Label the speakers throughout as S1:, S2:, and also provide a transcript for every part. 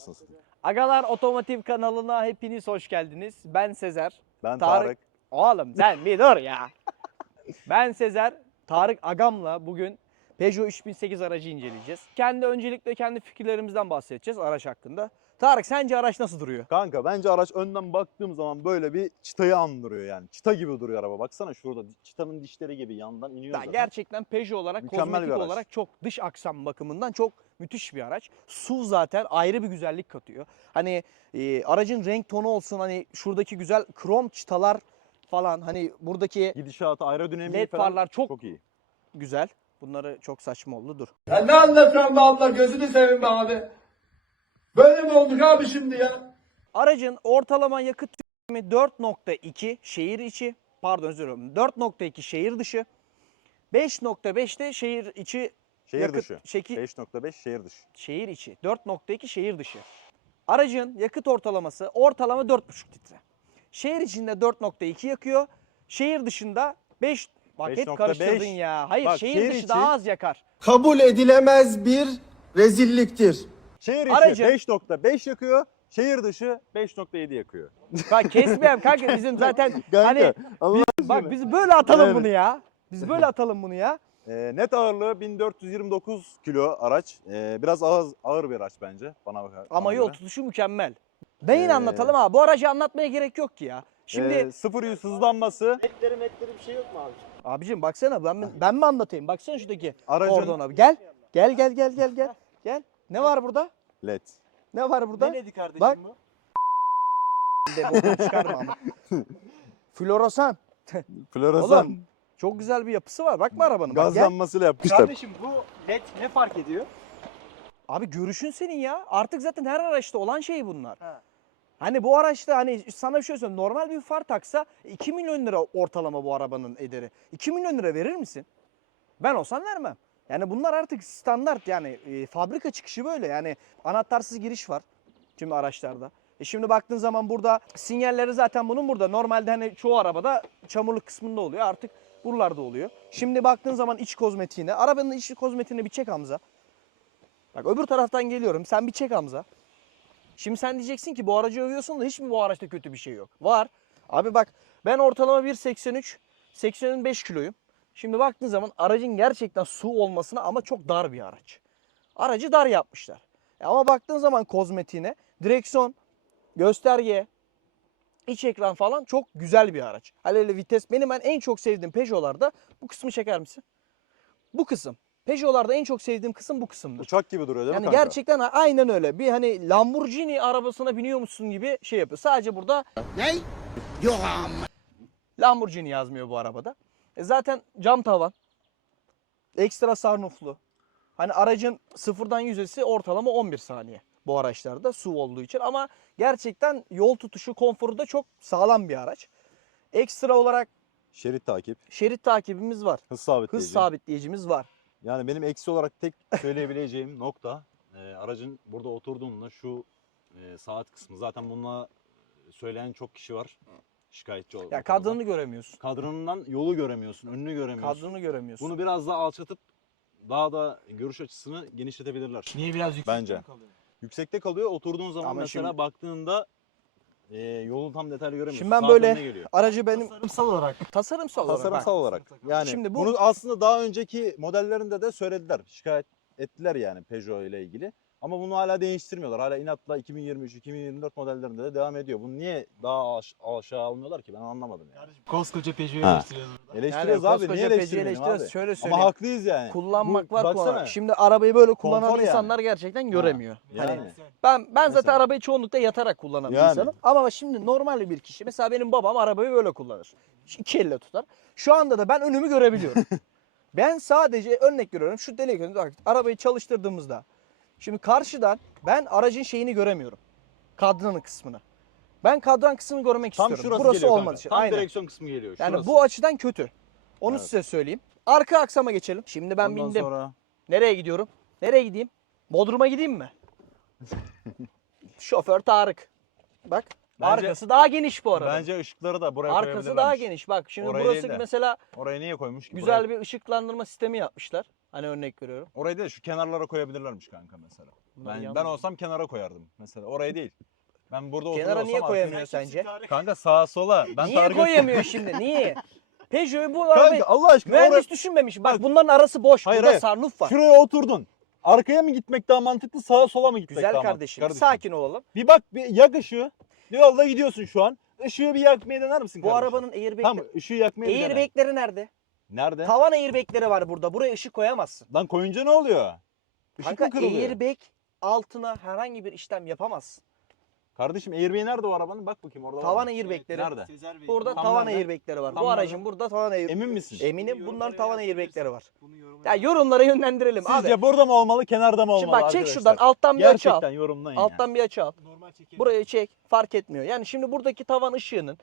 S1: Agalar Otomotiv kanalına hepiniz hoş geldiniz. Ben Sezer.
S2: Ben Tarık.
S1: Oğlum sen bir dur ya. Ben Sezer. Tarık agamla bugün Peugeot 3008 aracı inceleyeceğiz. Öncelikle kendi fikirlerimizden bahsedeceğiz araç hakkında. Tarık sence araç nasıl duruyor?
S2: Kanka bence araç önden baktığım zaman böyle bir çıtayı andırıyor yani. Çıta gibi duruyor araba. Baksana şurada çıtanın dişleri gibi yandan iniyor zaten.
S1: Gerçekten Peugeot olarak,
S2: Mükemmel
S1: kozmetik
S2: bir araç.
S1: olarak çok dış aksam bakımından çok müthiş bir araç. SUV zaten ayrı bir güzellik katıyor. Hani aracın renk tonu olsun, hani şuradaki güzel krom çıtalar falan, hani buradaki
S2: Gidişatı, aerodinamiği
S1: LED
S2: falan
S1: farlar çok
S2: iyi.
S1: güzel. Bunları çok saçma oldu, dur.
S3: Ya ne anlatıyorsun be abla, gözünü seveyim be abi. Böyle mi olduk abi şimdi ya?
S1: Aracın ortalama yakıt tüketimi 4.2 şehir içi, pardon özür dilerim, 4.2 şehir dışı, 5.5 de şehir içi
S2: Şehir
S1: yakıt
S2: dışı.
S1: çeki
S2: 5.5 şehir dışı.
S1: şehir içi, 4.2 şehir dışı. Aracın yakıt ortalama 4.5 litre. Şehir içinde 4.2 yakıyor. Şehir dışında 5, bak hep
S2: 5.5.
S1: karıştırdın ya. Hayır,
S2: Bak,
S1: şehir
S2: şehir
S1: dışı
S2: içi-
S1: daha az yakar.
S4: kabul edilemez bir rezilliktir.
S2: Şehir içi
S1: Aracın-
S2: 5.5 yakıyor. Şehir dışı 5.7 yakıyor.
S1: Bak kesmeyeyim kanka, bizim zaten hani
S2: Allah
S1: bak biz böyle atalım
S2: Yani.
S1: bunu ya. Biz böyle atalım bunu ya.
S2: Net ağırlığı 1429 kilo araç. Biraz ağır bir araç bence bana bakar.
S1: Ama
S2: bana
S1: yol
S2: göre.
S1: tutuşu mükemmel. Neyin
S2: Ee,
S1: anlatalım abi? Bu aracı anlatmaya gerek yok ki ya. Şimdi
S2: 0-100 hızlanması.
S1: abicim baksana, ben mi anlatayım? Baksana şuradaki
S2: Aracın-
S1: kordona. Gel. Gel. Ne var burada?
S2: LED.
S1: Ne var burada?
S5: Ne dedi kardeşim
S1: Bak.
S5: bu?
S1: De bokunu çıkarma ama. Floresan.
S2: Floresan.
S1: Oğlum çok güzel bir yapısı var. Bakma arabanın. Bak, gel.
S2: Gazlanmasıyla yapmışlar.
S5: Kardeşim bu led ne fark ediyor?
S1: Abi görüşün senin ya. Artık zaten her araçta olan şey bunlar.
S5: Ha.
S1: Hani bu araçta, hani sana bir şey söyleyeyim. Normal bir far taksa 2 milyon lira ortalama bu arabanın ederi. 2 milyon lira verir misin? Ben olsam vermem. Yani bunlar artık standart, yani fabrika çıkışı böyle. Yani anahtarsız giriş var tüm araçlarda. Şimdi baktığın zaman burada sinyalleri zaten bunun burada. Normalde hani çoğu arabada çamurluk kısmında oluyor. Artık buralarda oluyor. Şimdi baktığın zaman iç kozmetiğine, arabanın iç kozmetiğini bir çek Hamza. Bak öbür taraftan geliyorum. Sen bir çek Hamza. Şimdi sen diyeceksin ki bu aracı övüyorsun da hiç mi bu araçta kötü bir şey yok? Var. Abi bak, ben ortalama 1.83, 85 kiloyum. Şimdi baktığın zaman aracın gerçekten SUV olmasına ama çok dar bir araç. Aracı dar yapmışlar. Ama baktığın zaman kozmetiğine, direksiyon, gösterge, iç ekran falan çok güzel bir araç. Hele vites, benim en çok sevdiğim Peugeot'larda bu kısmı çeker misin? Bu kısım. Peugeot'larda en çok sevdiğim kısım bu kısımdır.
S2: Uçak gibi duruyor değil mi
S1: Yani
S2: kanka?
S1: gerçekten aynen öyle. Bir hani Lamborghini arabasına biniyormuşsun gibi şey yapıyor. Sadece burada
S4: Ne? Yok ama.
S1: Lamborghini yazmıyor bu arabada. Zaten cam tavan. Ekstra sunrooflu. Hani aracın sıfırdan yüzdesi ortalama 11 saniye bu araçlarda SUV olduğu için. Ama gerçekten yol tutuşu, konforu da çok sağlam bir araç. Ekstra olarak
S2: Şerit takip,
S1: şerit takibimiz var.
S2: hız sabitleyici.
S1: Hız sabitleyicimiz var.
S2: Yani benim eksi olarak tek söyleyebileceğim nokta aracın burada oturduğunda şu saat kısmı. Zaten bununla söyleyen çok kişi var. Şikayetçi oldu.
S1: Ya kadranı göremiyorsun.
S2: Kadranından yolu göremiyorsun, önünü göremiyorsun.
S1: Kadranı göremiyorsun.
S2: Bunu biraz daha alçatıp daha da görüş açısını genişletebilirler.
S5: Niye biraz yüksek
S2: Bence.
S5: kalıyor?
S2: Yüksekte kalıyor. Oturduğun zaman
S1: Ama
S2: mesela
S1: şimdi-
S2: baktığında yolu tam detaylı göremiyorsun.
S1: Şimdi ben
S2: Saat
S1: böyle
S2: önüne geliyor.
S1: aracı benim
S5: Tasarımsal olarak.
S1: tasarımsal olarak.
S2: Tasarımsal olarak. Yani
S1: Şimdi bu-
S2: bunu aslında daha önceki modellerinde de söylediler. Şikayet ettiler yani Peugeot ile ilgili. Ama bunu hala değiştirmiyorlar. Hala inatla 2023-2024 modellerinde de devam ediyor. Bunu niye daha aşağı almıyorlar ki ben anlamadım yani.
S5: Kardeşim koskoca Peugeot'u
S2: Ha.
S5: eleştiriyoruz burada.
S2: Eleştiriyoruz
S1: Yani
S2: abi.
S1: koskoca
S2: Niye
S1: Peugeot'u
S2: eleştirmeyelim
S1: eleştiriyoruz.
S2: abi?
S1: Şöyle
S2: Ama
S1: söyleyeyim.
S2: haklıyız yani.
S1: Kullanmak
S2: Bu-
S1: var
S2: baksana.
S1: kullanmak. Şimdi arabayı böyle kullanan
S2: Konfor yani.
S1: insanlar gerçekten göremiyor.
S2: Yani.
S1: Hani ben zaten
S2: Mesela.
S1: arabayı çoğunlukla yatarak kullanan bir
S2: Yani.
S1: insanım. Ama şimdi normal bir kişi, mesela benim babam arabayı böyle kullanır. İki elle tutar. Şu anda da ben önümü görebiliyorum. Ben sadece örnek görüyorum. Şu delik bak, arabayı çalıştırdığımızda şimdi karşıdan ben aracın şeyini göremiyorum. Kadranın kısmını. Ben kadran kısmını görmek
S2: Tam
S1: istiyorum.
S2: şurası
S1: Burası
S2: geliyor
S1: olmadı.
S2: kanka.
S1: için.
S2: Tam
S1: Aynen.
S2: direksiyon kısmı geliyor.
S1: Yani
S2: Şurası.
S1: bu açıdan kötü. Onu
S2: Evet.
S1: size söyleyeyim. Arka aksama geçelim. Şimdi ben
S2: Ondan
S1: bindim.
S2: sonra
S1: Nereye gidiyorum? Nereye gideyim? Bodrum'a gideyim mi? Şoför Tarık. Bak.
S2: Bence-
S1: arkası daha geniş bu arada.
S2: bence ışıkları da buraya
S1: Arkası daha
S2: koyabilirlermiş.
S1: geniş. Bak şimdi
S2: Orayı
S1: burası
S2: değil de.
S1: mesela
S2: Oraya niye koymuş ki?
S1: güzel bir ışıklandırma sistemi yapmışlar. Hani örnek veriyorum.
S2: Orayı değil de şu kenarlara koyabilirlermiş kanka mesela. Ben olsam kenara koyardım mesela. Oraya değil. Ben burada oturuyor
S1: Kenara
S2: olsam
S1: niye
S2: arkaya-
S1: koyamıyor sence?
S2: Kanka sağa sola. Ben
S1: Niye
S2: tarih
S1: koyamıyor şimdi? Niye? Peugeot'u bu
S2: Kanka
S1: arabayı
S2: Allah aşkına
S1: mühendis düşünmemiş. Bak
S2: Bak.
S1: bunların arası boş.
S2: Hayır,
S1: Burada
S2: hayır.
S1: sunroof var.
S2: şuraya oturdun. Arkaya mı gitmek daha mantıklı, sağa sola mı gitmek
S1: Güzel
S2: daha
S1: kardeşim,
S2: mantıklı?
S1: sakin olalım.
S2: Bir bak, bir yak ışığı. Yolda gidiyorsun şu an. Işığı bir yakmaya dener misin
S1: Bu
S2: kardeşim?
S1: arabanın airbag'leri.
S2: Tamam, ışığı yakmaya bir dene.
S1: Airbag'leri nerede?
S2: Nerede?
S1: Tavan airbag'leri var burada. Buraya ışık koyamazsın.
S2: Lan koyunca ne oluyor? Işık
S1: Kanka
S2: mı kırılıyor?
S1: airbag altına herhangi bir işlem yapamazsın.
S2: Kardeşim airbag nerede o arabanın? Bak bakayım orada var
S1: Tavan
S2: mı?
S1: airbag'leri.
S2: Nerede?
S1: Burada
S2: Tam
S1: tavan
S2: nerede?
S1: airbag'leri var.
S2: Tam
S1: Bu
S2: nerede?
S1: aracın burada tavan airbag.
S2: Emin misin?
S1: Eminim bunların tavan airbag'leri var.
S5: Bunu
S1: Ya yorumlara yönlendirelim
S2: Sizce
S1: abi.
S2: burada mı olmalı, kenarda mı olmalı
S1: Şimdi bak çek
S2: arkadaşlar?
S1: şuradan alttan bir açı al.
S2: Gerçekten yorumlayın ya.
S1: Alttan bir açı al.
S5: Normal çekelim.
S1: Burayı çek, fark etmiyor. Yani şimdi buradaki tavan ışığının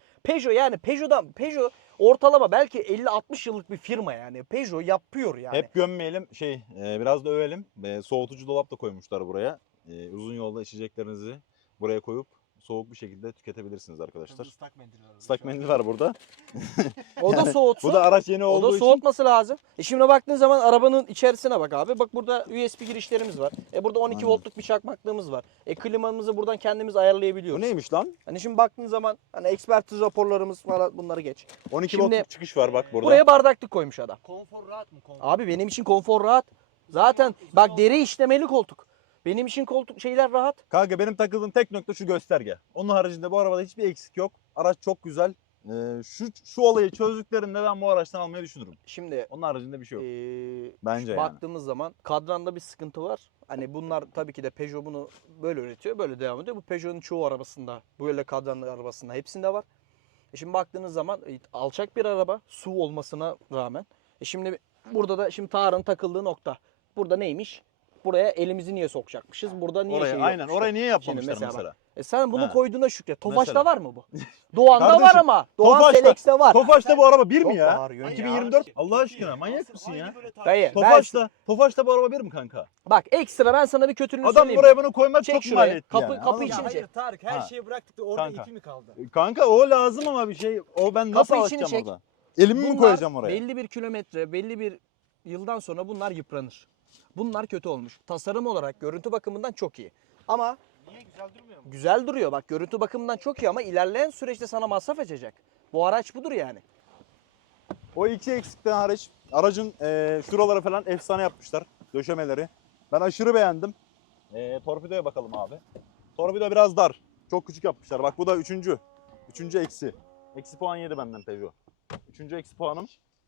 S1: Peugeot ortalama belki 50-60 yıllık bir firma yani. Peugeot yapıyor yani.
S2: Hep gömmeyelim, biraz da övelim. Soğutucu dolap da koymuşlar buraya. Uzun yolda içeceklerinizi buraya koyup soğuk bir şekilde tüketebilirsiniz arkadaşlar.
S5: Islak mendil var.
S2: Islak mendil var burada.
S1: O da
S2: Yani
S1: soğutsun.
S2: Bu da araç yeni
S1: O
S2: olduğu
S1: da
S2: için.
S1: soğutması lazım. Şimdi baktığın zaman arabanın içerisine bak abi. Bak burada USB girişlerimiz var. Burada 12
S2: Aynen.
S1: voltluk bir çakmaklığımız var. Klimamızı buradan kendimiz ayarlayabiliyoruz.
S2: Bu neymiş lan?
S1: Hani şimdi baktığın zaman hani ekspertiz raporlarımız falan bunları geç.
S2: 12
S1: Şimdi
S2: voltluk çıkış var bak burada.
S1: Buraya bardaklık koymuş adam.
S5: Konfor rahat mı? Konfor.
S1: Abi benim için konfor rahat. Zaten bak deri işlemeli koltuk. Benim için koltuk şeyler rahat.
S2: Kanka benim takıldığım tek nokta şu gösterge. Onun haricinde bu arabada hiçbir eksik yok. Araç çok güzel. Şu olayı çözdüklerinde ben bu araçtan almayı düşünürüm.
S1: Şimdi
S2: Onun haricinde bir şey yok.
S1: şu
S2: Bence yani.
S1: baktığımız zaman kadranda bir sıkıntı var. Hani bunlar tabii ki de Peugeot bunu böyle üretiyor, böyle devam ediyor. Bu Peugeot'un çoğu arabasında, böyle kadranlı arabasında hepsinde var. Şimdi baktığınız zaman alçak bir araba, su olmasına rağmen. Şimdi burada da şimdi Tarık'ın takıldığı nokta. Burada neymiş? Buraya elimizi niye sokacakmışız? Burada niye
S2: Oraya,
S1: şey
S2: aynen
S1: yapmışlar?
S2: oraya niye yapmamışlar
S1: Şimdi
S2: mesela?
S1: bak, sen bunu
S2: Ha.
S1: koyduğuna şükret. Tofaş'ta
S2: Mesela.
S1: var mı bu? Doğan'da var
S2: Kardeşim,
S1: ama. Doğan
S2: Tofaş'ta-
S1: Selex'te var.
S2: Tofaş'ta bu araba bir
S1: Çok
S2: mi ya?
S1: bağırıyorsun ya.
S2: 2024 Allah aşkına manyak mısın ya?
S1: Dayı,
S2: Tofaş'ta bu araba bir mi kanka?
S1: Bak ekstra ben sana bir kötülüğünü
S2: Adam
S1: söyleyeyim.
S2: buraya bunu koymak
S1: Çek
S2: çok
S1: şuraya.
S2: maliyetli
S1: Kapı-
S2: yani.
S1: kapı
S2: anladın mı?
S1: içini
S5: Hayır
S1: çek.
S5: Tarık her
S2: Ha.
S5: şeyi bıraktık da orada
S2: Kanka.
S5: 2 mi kaldı?
S2: Kanka o lazım ama bir şey o ben nasıl
S1: Kapı içini
S2: alacağım
S1: çek.
S2: orada? Elimi mi
S1: Bunlar
S2: koyacağım oraya?
S1: belli bir kilometre, belli bir yıldan sonra bunlar yıpranır. Bunlar kötü olmuş. Tasarım olarak, görüntü bakımından çok iyi. Ama
S5: Niye güzel durmuyor mu?
S1: güzel duruyor. Bak görüntü bakımından çok iyi ama ilerleyen süreçte sana masraf edecek. Bu araç budur yani.
S2: O iki eksikten hariç aracın şuraları falan efsane yapmışlar. Döşemeleri. Ben aşırı beğendim. Torpidoya bakalım abi. Torpido biraz dar. Çok küçük yapmışlar. Bak bu da üçüncü. Üçüncü eksi. Eksi puan yedi benden Peugeot. Üçüncü eksi puanım.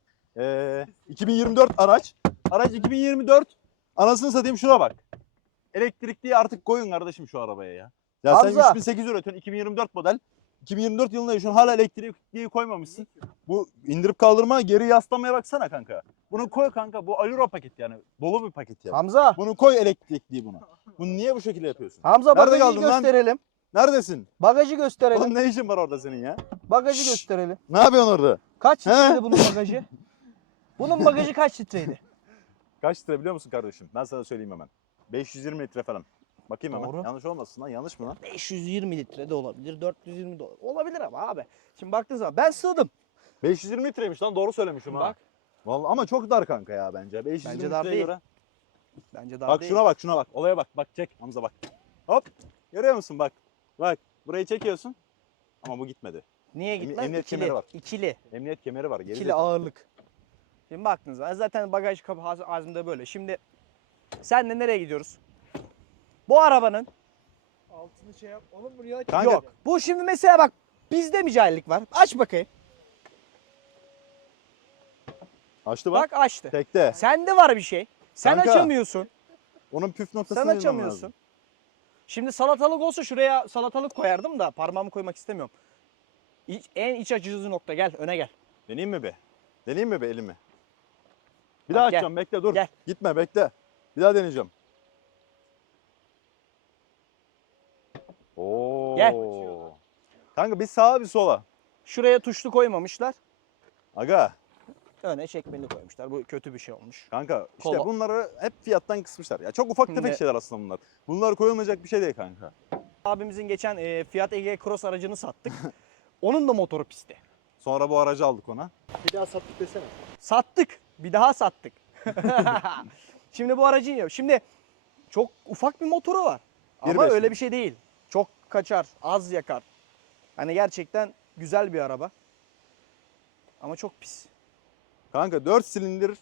S2: 2024 araç. Araç 2024. Anasını satayım şuna bak. Elektrikliyi artık koyun kardeşim şu arabaya ya. Ya
S1: Hamza.
S2: sen 3008 üretiyorsun 2024 model. 2024 yılında yaşıyorsun hala elektrikliyi koymamışsın. Bu indirip kaldırma geri yaslamaya baksana kanka. Bunu koy kanka bu Alura paket yani. Dolu bir paket yani.
S1: Hamza.
S2: Bunu koy elektrikliyi buna. Bunu niye bu şekilde yapıyorsun?
S1: Hamza
S2: Nerede
S1: bagajı
S2: kaldın lan?
S1: gösterelim.
S2: Neredesin?
S1: Bagajı gösterelim.
S2: Oğlum ne işin var orada senin ya?
S1: Bagajı
S2: Şşş.
S1: gösterelim.
S2: Ne yapıyorsun orada?
S1: Kaç
S2: He?
S1: litreydi bunun bagajı? Bunun bagajı kaç litreydi?
S2: Kaç litre biliyor musun kardeşim? Ben sana söyleyeyim hemen. 520 litre falan. Bakayım hemen.
S1: Doğru.
S2: Yanlış olmasın lan. Yanlış mı lan?
S1: 520 litre de olabilir, 420 de olabilir ama abi. Şimdi baktığın zaman ben sığdım.
S2: 520 litreymiş lan. Doğru söylemişim ha.
S1: Bak.
S2: Vallahi ama çok dar kanka ya bence. 520
S1: Bence dar
S2: litreye
S1: değil.
S2: göre.
S1: Bence daha
S2: Bak
S1: değil.
S2: şuna bak şuna bak. Olaya bak. Bak çek Hamza bak. Hop. Görüyor musun bak. Bak burayı çekiyorsun. Ama bu gitmedi.
S1: Niye gitmez?
S2: emniyet
S1: İkili.
S2: kemeri var.
S1: İkili.
S2: Emniyet kemeri var. Geri
S1: İkili
S2: zekalı.
S1: ağırlık. Şimdi baktığınız zaman zaten bagaj kapı ağzımda böyle. Şimdi senle nereye gidiyoruz? Bu arabanın
S5: Altını şey yap. Oğlum buraya
S2: Kanka,
S1: yok. Bu şimdi mesela bak bizde mi cahillik var? Aç bakayım.
S2: Açtı bak.
S1: Bak açtı.
S2: Tekte.
S1: Sende var bir şey. Sen
S2: Kanka,
S1: açamıyorsun.
S2: Onun püf noktasını
S1: Sen
S2: bilmem
S1: açamıyorsun.
S2: lazım.
S1: Şimdi salatalık olsa şuraya salatalık koyardım da parmağımı koymak istemiyorum. En iç açıcı nokta gel öne gel.
S2: Deneyeyim mi be? Deneyeyim mi be elimi? Bir
S1: Bak,
S2: daha
S1: gel.
S2: açacağım bekle dur.
S1: Gel.
S2: Gitme bekle. Bir daha deneyeceğim. Oo.
S1: Gel.
S2: Kanka bir sağa bir sola.
S1: Şuraya tuşlu koymamışlar.
S2: Aga
S1: Öne çekmeli koymuşlar. Bu kötü bir şey olmuş.
S2: kanka işte
S1: Kola.
S2: bunları hep fiyattan kısmışlar. Ya çok ufak tefek
S1: Şimdi-
S2: şeyler aslında bunlar. Bunlar koyulmayacak bir şey değil kanka.
S1: Abimizin geçen Fiat Egea Cross aracını sattık. Onun da motoru pistte.
S2: Sonra bu aracı aldık ona.
S5: bir daha sattık desene.
S1: Sattık. Bir daha sattık. Şimdi bu aracı yiyor. Şimdi Çok ufak bir motoru var. Ama
S2: 1.5
S1: öyle
S2: mi?
S1: bir şey değil. Çok kaçar, az yakar. Hani gerçekten güzel bir araba. Ama çok pis.
S2: Kanka 4 silindir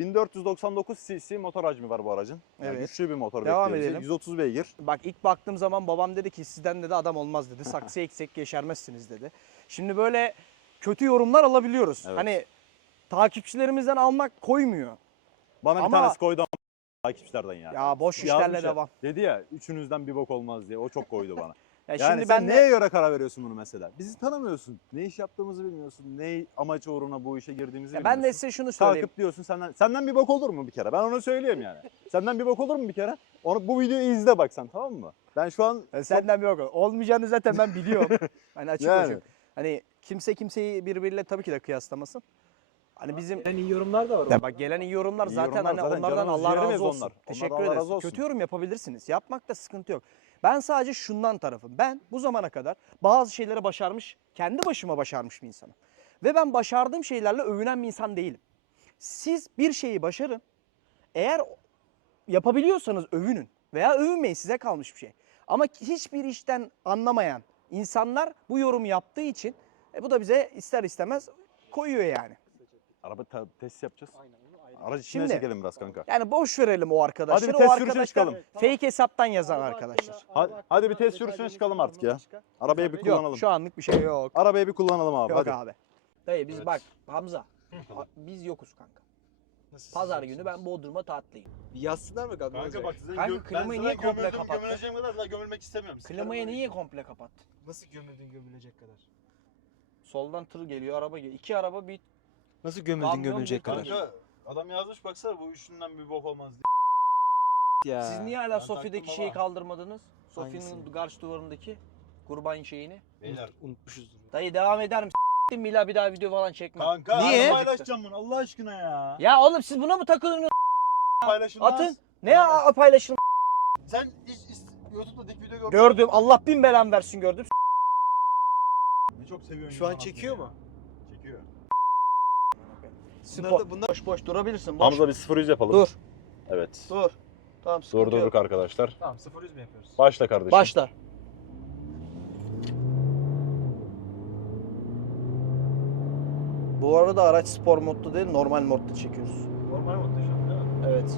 S2: 1499 cc motor hacmi var bu aracın. Yani
S1: Evet.
S2: güçlü bir motor
S1: Devam
S2: bekliyoruz.
S1: edelim.
S2: 130 beygir.
S1: Bak ilk baktığım zaman babam dedi ki sizden dedi adam olmaz dedi. Saksı eksik yeşermezsiniz dedi. Şimdi böyle kötü yorumlar alabiliyoruz.
S2: Evet.
S1: Hani takipçilerimizden almak koymuyor.
S2: Bana bir
S1: Ama-
S2: tanesi koydu ama takipçilerden ya.
S1: Ya boş
S2: Yazmış
S1: işlerle
S2: ya.
S1: devam.
S2: Dedi ya üçünüzden bir bok olmaz diye. O çok koydu bana.
S1: Ya
S2: Yani
S1: şimdi
S2: sen
S1: ben
S2: neye
S1: de
S2: göre karar veriyorsun bunu mesela? Bizi tanımıyorsun. Ne iş yaptığımızı bilmiyorsun. Ne amaç uğruna bu işe girdiğimizi
S1: ya
S2: bilmiyorsun.
S1: ben de size şunu söyleyeyim.
S2: Takip diyorsun senden bir bok olur mu bir kere? Ben onu söyleyeyim yani. Senden bir bok olur mu bir kere? Bu videoyu izle bak sen, tamam mı? Ben şu an
S1: Senden bir yok. Olmayacağını zaten ben biliyorum. Hani açık
S2: Yani.
S1: konuşayım. Hani kimse kimseyi birbiriyle tabii ki de kıyaslamasın. Hani bizim
S5: Yani iyi yorumlar da var.
S1: ya bak gelen iyi yorumlar
S2: İyi
S1: zaten
S2: yorumlar
S1: hani
S2: zaten
S1: onlardan
S2: canımız
S1: Allah
S2: ciğerimiz
S1: razı olsun.
S2: onlar.
S1: Teşekkür
S2: Onlardan Allah
S1: ederiz.
S2: razı olsun.
S1: Kötü yorum yapabilirsiniz. Yapmakta sıkıntı yok. Ben sadece şundan tarafım. Ben bu zamana kadar bazı şeyleri başarmış, kendi başıma başarmış bir insanım. Ve ben başardığım şeylerle övünen bir insan değilim. Siz bir şeyi başarın. Eğer yapabiliyorsanız övünün veya övünmeyin, size kalmış bir şey. Ama hiçbir işten anlamayan insanlar bu yorumu yaptığı için bu da bize ister istemez koyuyor yani.
S2: araba test yapacağız. Aracı içine
S1: Şimdi-
S2: çekelim biraz kanka.
S1: Yani boş verelim o arkadaşları.
S2: Hadi bir test
S1: o
S2: sürüşüne
S1: arkadaşlar
S2: çıkalım.
S1: fake hesaptan yazan arkadaşlar.
S2: Hadi bir test sürüşüne çıkalım artık ya. Arabayı bir kullanalım.
S1: Yok şu anlık bir şey yok.
S2: Arabayı bir kullanalım abi
S1: Yok
S2: hadi.
S1: abi. Dayı biz
S2: Evet.
S1: bak Hamza. Biz yokuz kanka.
S5: Nasıl
S1: Pazar günü ben Bodrum'a tatlıyım.
S5: Yazsınlar mı kanka?
S1: Kanka klimayı niye komple kapattın?
S2: Gömüleceğim kadar daha gömülmek istemiyorum.
S1: Klimayı niye komple kapattın?
S5: Nasıl gömüldün gömülecek kadar?
S1: Soldan tır geliyor, araba geliyor. İki araba bir
S5: Nasıl gömüldün
S1: Kamyon
S5: gömülecek
S1: bir
S5: kadar?
S2: Kanka adam yazmış baksana bu üçünden bir bok olmaz diye.
S5: Ya.
S1: Siz niye hala
S2: ben
S1: Sofi'deki
S2: taktım
S1: şeyi
S2: baba.
S1: kaldırmadınız? Sofi'nin
S5: Hangisini?
S1: karşı duvarındaki kurban şeyini.
S2: Beyler.
S5: Unutmuşuzdur.
S1: Dayı devam eder misin? Mila bir daha video falan çekme.
S2: Kanka
S5: Niye?
S2: niye? Paylaşacağım bunu Allah aşkına ya.
S1: Ya oğlum siz buna mı takılıyorsunuz?
S2: Paylaşılmaz.
S1: Atın. Ne ya paylaşın?
S2: Sen hiç YouTube'da dik video gördün.
S1: Gördüm. Allah bin belam versin gördüm.
S2: Ne çok seviyorsun.
S5: Şu an
S2: ya.
S5: çekiyor mu?
S2: Çekiyor.
S1: Spor. Boş boş durabilirsin. Boş.
S2: Hamza bir 0-100 yapalım.
S1: Dur.
S2: Evet.
S1: Dur. Tamam sıkıntı yok.
S2: Durdurduk arkadaşlar.
S5: Tamam 0-100 mi yapıyoruz?
S2: Başla kardeşim.
S1: Başla. Bu arada araç spor modda değil, normal modda çekiyoruz.
S5: Normal modda şu an değil mi?
S1: Evet.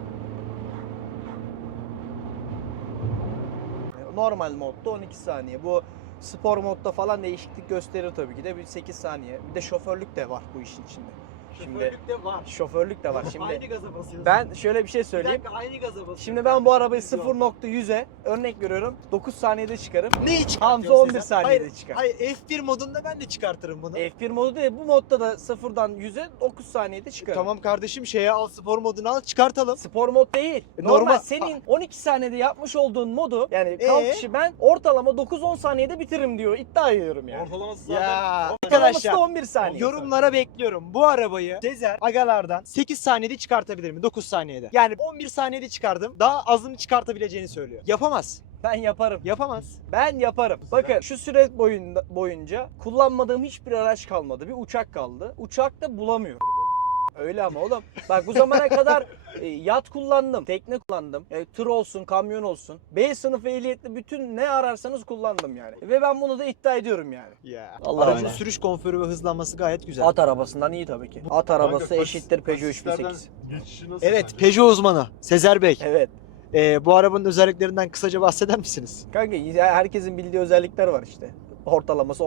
S1: Normal modda 12 saniye. Bu spor modda falan değişiklik gösterir tabii ki de. Bir 8 saniye. Bir de şoförlük de var bu işin içinde.
S5: Şoförlük de var.
S1: Şoförlük de var.
S5: Aynı
S1: Şimdi
S5: gaza basıyorsun.
S1: ben şöyle bir şey
S5: Bir
S1: söyleyeyim.
S5: dakika aynı gaza basıyorsun.
S1: Şimdi ben bu arabayı 0.100'e örnek veriyorum 9 saniyede çıkarım.
S5: neyi çıkartıyorsun
S1: Hamza 11
S5: sen?
S1: saniyede
S5: Hayır,
S1: çıkar.
S5: Hayır F1 modunda ben de çıkartırım bunu.
S1: F1 modu değil, bu modda da 0'dan 100'e 9 saniyede çıkarım.
S5: Tamam kardeşim şeye al spor modunu al çıkartalım.
S1: Spor mod değil.
S5: Normal-
S1: Normal senin 12 saniyede yapmış olduğun modu yani kalkışı ben ortalama 9-10 saniyede bitiririm diyor. İddia ediyorum yani.
S2: Ortalaması
S5: Ya
S1: Ortalaması
S5: arkadaşlar
S1: da 11 saniye.
S5: yorumlara bekliyorum. Bu arabayı Sezer agalardan 8 saniyede çıkartabilir mi? 9 saniyede. Yani 11 saniyede çıkardım. Daha azını çıkartabileceğini söylüyor. Yapamaz.
S1: Ben yaparım.
S5: Yapamaz.
S1: Ben yaparım. Bakın şu süre boyunca kullanmadığım hiçbir araç kalmadı. Bir uçak kaldı. Uçak da bulamıyorum. Öyle ama oğlum. Bak bu zamana kadar yat kullandım, tekne kullandım, tır olsun, kamyon olsun. B sınıfı ehliyetli bütün ne ararsanız kullandım yani. Ve ben bunu da iddia ediyorum yani.
S5: Ya.
S1: Allah
S5: Aracın
S1: Allah.
S5: sürüş konforu ve hızlanması gayet güzel.
S1: At arabasından iyi tabii ki. At arabası eşittir Peugeot 3008.
S2: Geçişi nasıl
S5: Evet,
S2: sence?
S5: Peugeot uzmanı Sezer Bey.
S1: Evet.
S5: Bu arabanın özelliklerinden kısaca bahseder misiniz?
S1: Kanka ya herkesin bildiği özellikler var işte. Ortalaması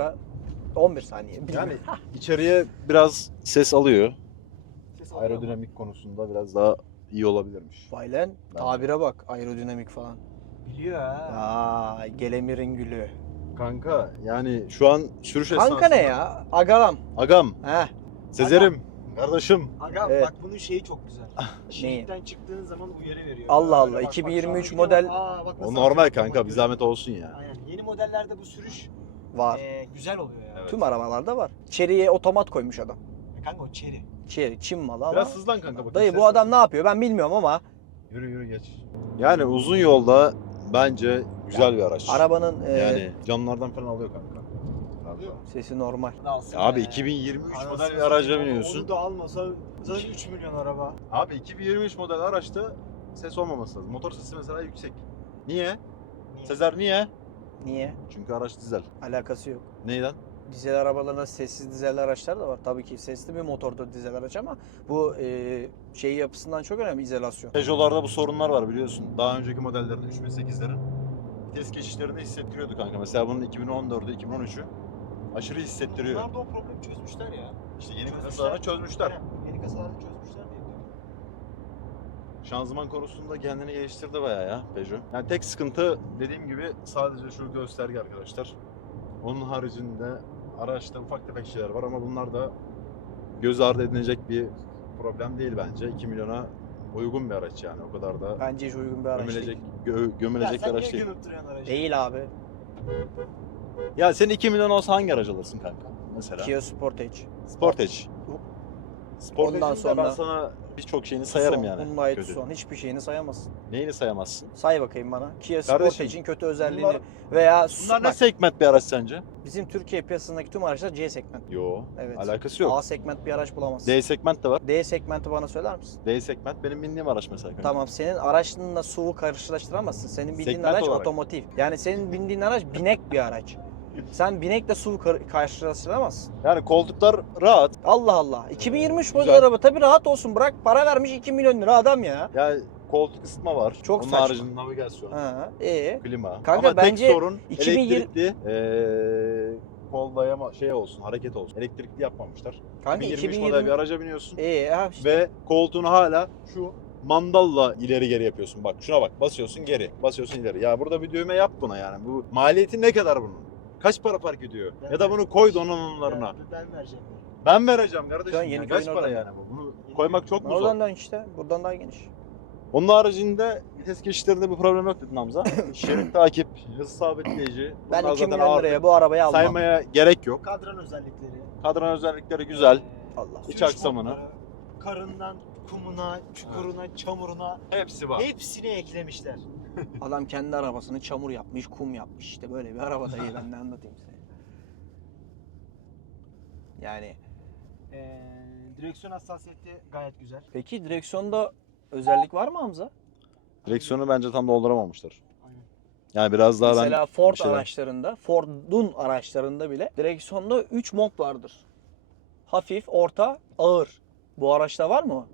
S1: 11 saniye.
S2: Yani içeriye biraz ses alıyor. Aerodinamik konusunda biraz daha iyi olabilirmiş.
S1: Vay lan tabire bak aerodinamik falan.
S5: Biliyor ha.
S1: Aa Gelemir'in gülü.
S2: Kanka yani şu an sürüş
S1: Kanka
S2: esnasında...
S1: ne ya? Agalam.
S2: Agam,
S1: Heh.
S2: Sezerim, kardeşim.
S5: Aga
S1: Evet.
S5: bak bunun şeyi çok güzel. Şeritten çıktığın zaman uyarı veriyor.
S1: Allah Allah,
S5: Bak, bak,
S1: 2023
S5: şu an
S1: model-
S5: bir de bak, bak
S2: O
S5: nasıl
S2: normal
S5: atıyor
S2: kanka, bir zahmet olsun ya.
S5: Aynen. Yeni modellerde bu sürüş
S1: Var.
S5: güzel oluyor ya.
S2: Evet.
S1: Tüm arabalarda var. İçeriye otomat koymuş adam.
S5: Kanka o çeri.
S1: Çin malı ama.
S2: Biraz hızlan kanka bakayım.
S1: Dayı
S2: ses
S1: bu adam
S2: alsın.
S1: ne yapıyor ben bilmiyorum ama
S2: Yürü yürü geç. Yani uzun yolda bence güzel bir araç.
S1: arabanın
S2: Yani camlardan falan alıyor kanka. Alıyor.
S1: sesi normal.
S2: Abi 2023 model bir araca biniyorsun.
S5: Onu da almasa zaten 3 milyon araba.
S2: Abi 2023 model araçta ses olmaması lazım. Motor sesi mesela yüksek. Niye?
S5: Niye?
S2: Sezer niye?
S1: Niye?
S2: Çünkü araç dizel.
S1: Alakası yok.
S2: Neyden?
S1: Dizel arabalarında sessiz dizel araçlar da var. Tabii ki sesli bir motordur dizel araç ama bu şey yapısından çok önemli, izolasyon.
S2: Peugeot'larda bu sorunlar var biliyorsun. Daha önceki modellerin 3008'lerin vites geçişlerini hissettiriyordu kanka. Mesela bunun 2014'ü, 2013'ü aşırı hissettiriyor.
S5: Bunlar da o problemi çözmüşler ya.
S2: İşte yeni kasalarını çözmüşler.
S5: Yeni kasalarını çözmüşler diye biliyorum.
S2: Şanzıman konusunda kendini geliştirdi bayağı ya Peugeot. Yani tek sıkıntı dediğim gibi sadece şu gösterge arkadaşlar. Onun haricinde araçta ufak tefek şeyler var ama bunlar da göz ardı edilecek bir problem değil bence. 2 milyona uygun bir araç yani, o kadar da
S1: Bence hiç uygun bir araç
S2: gömülecek,
S1: değil.
S2: gömülecek bir
S5: Sen
S2: araç
S5: niye
S2: değil.
S5: gömüp duruyorsun aracı?
S1: Değil abi.
S2: Ya senin 2 milyon olsa hangi aracı alırsın kanka? Mesela
S1: Kia Sportage.
S2: Sportage. Sportage'in
S1: Ondan
S2: de ben
S1: sonra-
S2: sana birçok şeyini sayarım
S1: Son,
S2: yani.
S1: Hyundai
S2: Kötü.
S1: Tucson. Hiçbir şeyini sayamazsın.
S2: Neyini sayamazsın?
S1: Say bakayım bana. Kia
S2: Kardeşim,
S1: Sportage'in kötü özelliğini
S2: bunlar-
S1: veya
S2: Bunlar ne
S1: bak,
S2: segment bir araç sence?
S1: bizim Türkiye piyasasındaki tüm araçlar C segment.
S2: Yo.
S1: Evet.
S2: Alakası yok.
S1: A segment bir araç bulamazsın.
S2: D segment de var.
S1: D segmenti bana söyler misin?
S2: D segment benim bindiğim araç mesela kanka.
S1: Tamam, senin araçla SUV'u karşılaştıramazsın. Senin bindiğin
S2: Segment
S1: araç
S2: olarak.
S1: otomotiv. Yani senin bindiğin araç binek bir araç. Sen binekle SUV'u karşılaştıramazsın.
S2: Yani koltuklar rahat.
S1: Allah Allah. 2023 model
S2: Güzel.
S1: araba tabii rahat olsun. Bırak, para vermiş 2 milyon lira adam ya.
S2: Yani koltuk ısıtma var.
S1: Çok
S2: Onun
S1: saçma.
S2: haricinde navigasyon,
S1: Ha,
S2: klima.
S1: Kanka
S2: Ama
S1: bence
S2: tek sorun
S1: 2020
S2: elektrikli kol dayama şey olsun, hareket olsun. Elektrikli yapmamışlar.
S1: kanka
S2: 2023 model bir
S1: 2020
S2: araca biniyorsun
S1: ha işte.
S2: ve koltuğunu hala şu mandalla ileri geri yapıyorsun. Bak şuna bak, basıyorsun geri, basıyorsun ileri. Ya burada bir düğme yap buna yani. Bu maliyeti ne kadar bunun? Kaç para fark ediyor?
S5: Ben
S2: Ya da bunu koy donanımlarına.
S5: Ben vereceğim.
S2: Ben vereceğim kardeşim.
S1: Dön,
S2: ya.
S1: yeni
S2: Kaç
S1: köyün
S2: para
S1: oradan.
S2: yani bu? Bunu koymak çok mu zor?
S1: Oradan dön işte. Buradan daha geniş.
S2: Onun haricinde vites geçişlerinde bir problem yok dedin Hamza. Şerit takip, hız sabitleyici.
S1: Ben
S2: bunlar
S1: 2
S2: zaten
S1: milyon
S2: artık
S1: liraya bu arabayı almam.
S2: saymaya gerek yok.
S5: Kadran özellikleri.
S2: Kadran özellikleri güzel.
S1: Allah.
S2: İç
S5: sürüş
S2: aksamını.
S5: modları, Karından kumuna, çukuruna, çamuruna
S2: Hepsi var.
S5: hepsini eklemişler.
S1: Adam kendi arabasını çamur yapmış, kum yapmış. İşte böyle bir araba dayı, ben ne anlatayım size. Yani
S5: Direksiyon hassasiyeti gayet güzel.
S1: peki direksiyonda özellik var mı Hamza?
S2: Direksiyonu bence tam dolduramamışlar.
S5: Aynen.
S2: Yani biraz daha
S1: Mesela
S2: ben
S1: Ford
S2: bir şeyler-
S1: araçlarında, Ford'un araçlarında bile direksiyonda 3 mod vardır. Hafif, orta, ağır. Bu araçta var mı o?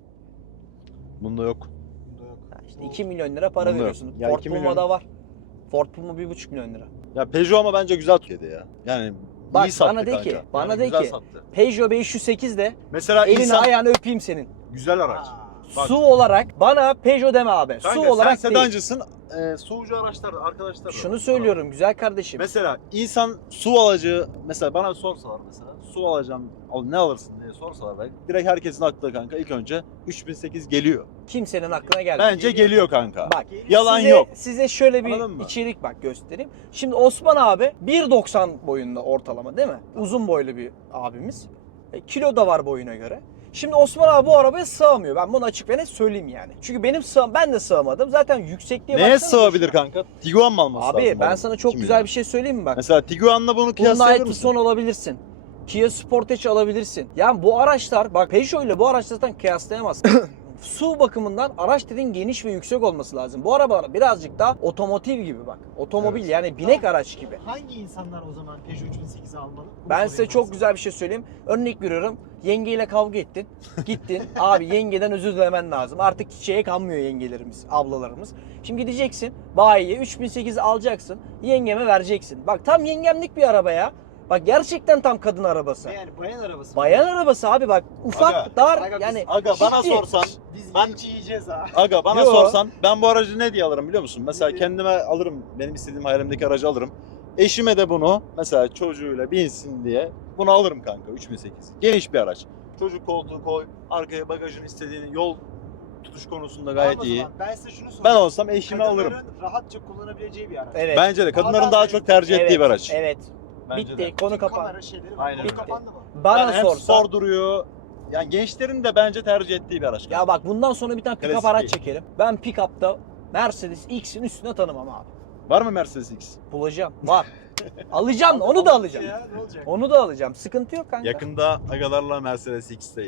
S2: Bunda yok.
S5: Bunda yok.
S1: Ha işte 2 milyon lira para
S2: Bunda yok.
S1: veriyorsun.
S2: Ya
S1: Ford
S2: 2
S1: Puma'da
S2: milyon-
S1: var. Ford Puma 1,5 milyon lira.
S2: Ya Peugeot ama bence güzel Türkiye'de ya. Yani
S1: Bak,
S2: iyi sattı
S1: bana de
S2: kanka.
S1: ki, bana
S2: Yani
S1: de
S2: güzel
S1: ki.
S2: sattı.
S1: Peugeot 508 de
S2: Mesela
S1: elini
S2: insan
S1: ayağını öpeyim senin.
S2: güzel araç. Bak.
S1: Su olarak bana Peugeot deme abi.
S2: Kanka,
S1: Su olarak
S2: sen
S1: değil.
S2: sedancısın. Suucu araçlar arkadaşlar.
S1: Şunu söylüyorum güzel kardeşim.
S2: Mesela insan su alacağı, mesela bana sorsalar mesela su alacağım, ne alırsın diye sorsalar belki direkt herkesin aklına kanka ilk önce 3008 geliyor.
S1: Kimsenin aklına gelmiyor.
S2: Bence geliyor kanka.
S1: Bak,
S2: Yalan
S1: size,
S2: yok.
S1: Size şöyle bir
S2: Anladın mı?
S1: içerik bak göstereyim. Şimdi Osman abi 1.90 boyunda ortalama değil mi? Uzun boylu bir abimiz. Kilo da var boyuna göre. Şimdi Osman abi bu arabaya sığamıyor. Ben bunu açık ve net söyleyeyim yani. Çünkü ben de sığamadım. Zaten yüksekliğe
S2: Neye
S1: baksana
S2: sığabilir
S1: boşuna.
S2: kanka? Tiguan mı alması lazım?
S1: Abi ben
S2: oğlum?
S1: sana çok
S2: 2
S1: güzel
S2: milyon.
S1: bir şey söyleyeyim mi bak?
S2: Mesela Tiguan'la bunu kıyaslayabilir
S1: Hyundai
S2: misin?
S1: Tucson alabilirsin. Kia Sportage alabilirsin. Yani bu araçlar bak Peugeot ile bu araçları zaten kıyaslayamazsın. Su bakımından araç dediğin geniş ve yüksek olması lazım. Bu arabalar birazcık daha otomotiv gibi bak. Otomobil
S2: Evet.
S1: yani binek araç gibi.
S5: Hangi insanlar o zaman Peugeot 3008'i almalı? Bunu
S1: Ben
S5: sorayım
S1: size çok
S5: sana.
S1: güzel bir şey söyleyeyim. Örnek veriyorum. Yengeyle kavga ettin. Gittin. Abi yengeden özür dilemen lazım. Artık çiçeğe kanmıyor yengelerimiz, ablalarımız. Şimdi gideceksin. Bayiye 3008 alacaksın. Yengeme vereceksin. Bak tam yengemlik bir araba ya. Bak gerçekten tam kadın arabası.
S5: Yani bayan arabası. mı?
S1: Bayan arabası abi bak. Ufak,
S2: Aga,
S1: dar
S5: aga biz-
S1: yani.
S2: Aga bana
S1: ciddi.
S2: sorsan,
S5: Biz
S2: Ben-
S5: linç yiyeceğiz ha.
S2: aga bana
S1: Yo.
S2: sorsan ben bu aracı ne diye alırım biliyor musun? Mesela
S5: Ne diye?
S2: kendime alırım, benim istediğim hayalimdeki aracı alırım. Eşime de bunu mesela çocuğuyla binsin diye bunu alırım kanka 3008. Geniş bir araç. Çocuk koltuğu koy, arkaya bagajın istediğini, yol tutuş konusunda gayet
S5: Tamam o
S2: iyi.
S5: zaman, ben size şunu sorayım.
S2: Ben olsam eşime alırım.
S5: Kadınların rahatça kullanabileceği bir araç.
S1: Evet.
S2: Bence de kadınların
S5: Adam
S2: daha
S5: benim-
S2: çok tercih ettiği bir araç.
S1: Evet.
S2: Bence
S1: Bitti.
S2: de.
S1: Konu kapan.
S5: Kamera şeyleri var.
S2: Aynen
S5: Konu
S2: öyle.
S5: kapandı mı?
S1: Bana
S2: Yani hem
S1: sorsan.
S2: spor duruyor. Yani gençlerin de bence tercih ettiği bir araç.
S1: Ya bak bundan sonra bir tane pick-up
S2: Klasik
S1: araç
S2: değil.
S1: çekelim. Ben pick-up'ta Mercedes X'in üstüne tanımam abi.
S2: Var mı Mercedes X?
S1: Bulacağım. Var. Alacağım. Onu da alacağım.
S5: Ya, ne olacak?
S1: Onu da alacağım. Sıkıntı yok kanka.
S2: Yakında agalarla Mercedes X'teyiz.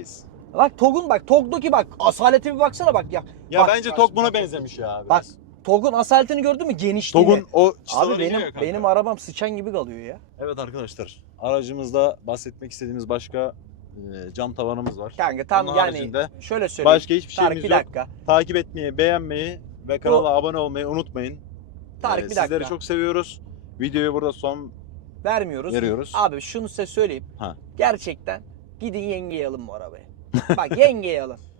S1: Bak TOG'un bak TOG'daki bak asalete bir baksana bak ya.
S2: Ya
S1: Bak,
S2: bence TOG buna benzemiş ya.
S1: Bak TOG'un asaletini gördün mü? Genişliğini.
S2: TOG'un o
S1: Abi
S2: çıtaları
S1: benim
S2: iniyor kanka.
S1: benim arabam sıçan gibi kalıyor ya.
S2: Evet arkadaşlar, aracımızda bahsetmek istediğimiz başka cam tavanımız var.
S1: Kanka tam
S2: Onun
S1: yani
S2: haricinde
S1: şöyle söyleyeyim.
S2: başka hiçbir
S1: Tarık
S2: şeyimiz
S1: bir
S2: yok.
S1: dakika.
S2: Takip etmeyi, beğenmeyi ve kanala abone olmayı unutmayın.
S1: Tarık bir dakika.
S2: Sizleri çok seviyoruz. Videoyu burada son
S1: Vermiyoruz.
S2: veriyoruz.
S1: Abi şunu size söyleyeyim.
S2: Ha.
S1: Gerçekten gidin yengeye alın bu arabayı. Bak yengeye alın.